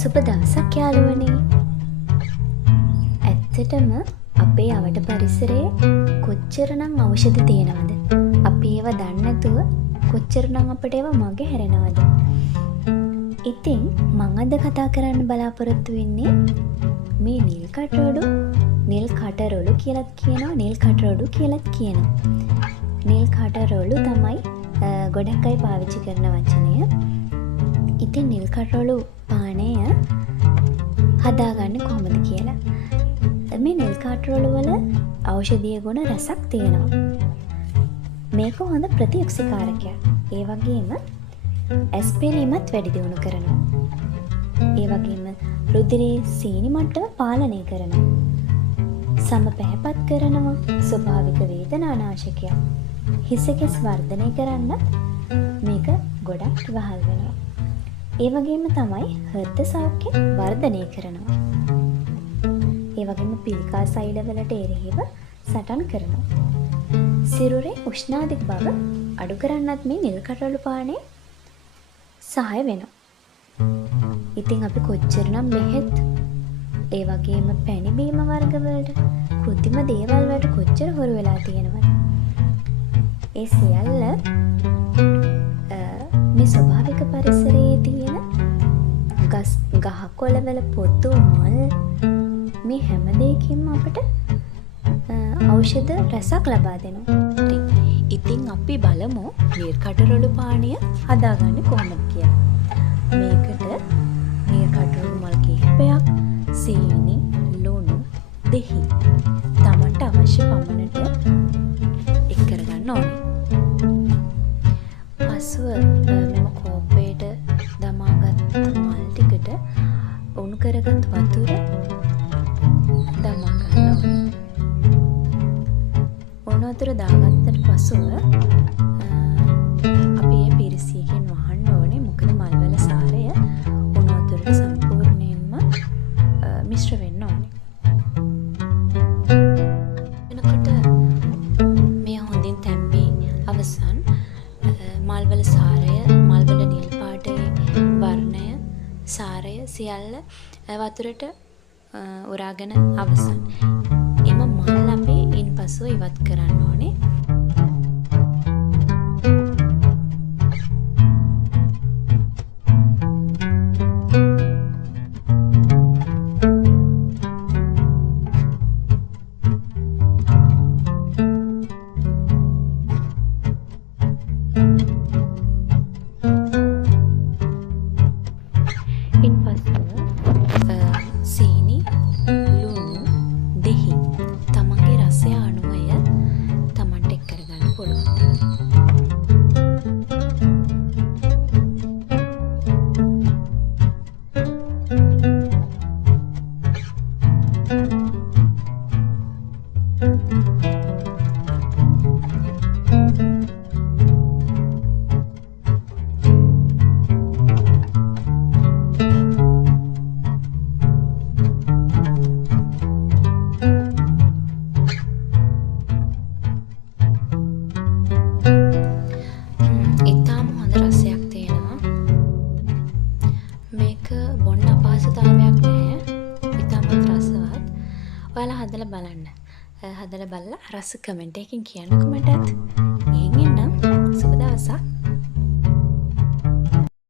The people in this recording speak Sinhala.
සුබ දවසක් යාළුවනේ. ඇත්තටම අපේ අවට පරිසරයේ කොච්චරනම් ඖෂධ තියෙනවද? අපි ඒවා දන්නේ නැතුව කොච්චරනම් අපිට ඒවා මගේ හැරෙනවද? ඉතින් මම අද කතා කරන්න බලාපොරොත්තු වෙන්නේ මේ නිල් කටරොළු කියලාත් කියනවා, නිල් කටරොඩු කියලාත් කියනවා. නිල් කටරොළු තමයි ගොඩක් අය පාවිච්චි කරන වචනය. ඉතින් නිල් කටරොළු පානය හදාගන්නේ කොහොමද කියලා. මේ නිල් කටරොළු වල ඖෂධීය ගුණ රසක් තියෙනවා. මේක හොඳ ප්‍රතිඋක්ෂිකාරකයක්. ඒ වගේම ඇස් පෙනීමත් වැඩි දියුණු කරනවා. ඒ වගේම රුධිරයේ සීනි මට්ටම පාලනය කරනවා. සම පැහැපත් කරනවා. ස්වභාවික වේදනානාශකයක්. හිසකෙස් වර්ධනය කරන්නත් මේක ගොඩක් වහල් වෙනවා. ඒ වගේම තමයි හෘද සෞඛ්‍ය වර්ධනය කරනවා. ඒ වගේම පිළිකා සෛලවලට එරෙහිව සටන් කරනවා. සිරුරේ උෂ්ණාධික බව අඩු කරන්නත් මේ නිල් කටරොළු පානය සහාය වෙනවා. ඉතින් අපි කොච්චරනම් බෙහෙත් ඒ වගේම පැණි බීම වර්ග වලට කෘත්‍රිම දේවල් වලට කොච්චර හොරු වෙලා තියෙනවද? ඒ සියල්ල මේ ස්වභාවික පරිසරයේ තියෙන ගහකොළවල පොතු මල් මේ හැම දෙයකින්ම අපිට ඖෂධ රසක් ලබා දෙනවා. ඉතින් අපි බලමු නිල් කටරොළු පානය හදාගන්නේ කොහොමද කියලා. මේකට නිල් කටරොළු මල් කිහිපයක්, සීනි, ලුණු, දෙහි තමන්ට අවශ්‍ය පමණට එක් කරගන්න ඕනේ. පසුව මෙම කෝප්පයට දමාගත් මල් ටිකට උණු කරගත් වතුර දමා ගන්න ඕනේ. උණු වතුර දාගත්තට පසුව අපි මේ පිරිසියකින් වහන්න ඕනේ. මොකද මල්වල සාරය උණු වතුරට සම්පූර්ණයෙන්ම මිශ්‍ර වෙන්න ඕනේ. එනකොට මේ හොඳින් තැම්බී අවසන් මල්වල සාරය, මල්වල නිල් පාටේ වර්ණය, සාරය සියල්ල වතුරට උරාගෙන අවසන්. එම මල් අපි ඉන්පසුව ඉවත් කරන්න ඕනේ. සීනි, ලුණු, දෙහි තමන්ගේ රසය අනුවය තමන්ට එක් කරගන්න පුළුවන්. ඔයාලා හදලා බලන්න. හදලා බලලා රස කමෙන්ට් එකකින් කියන්නකෝ මටත්.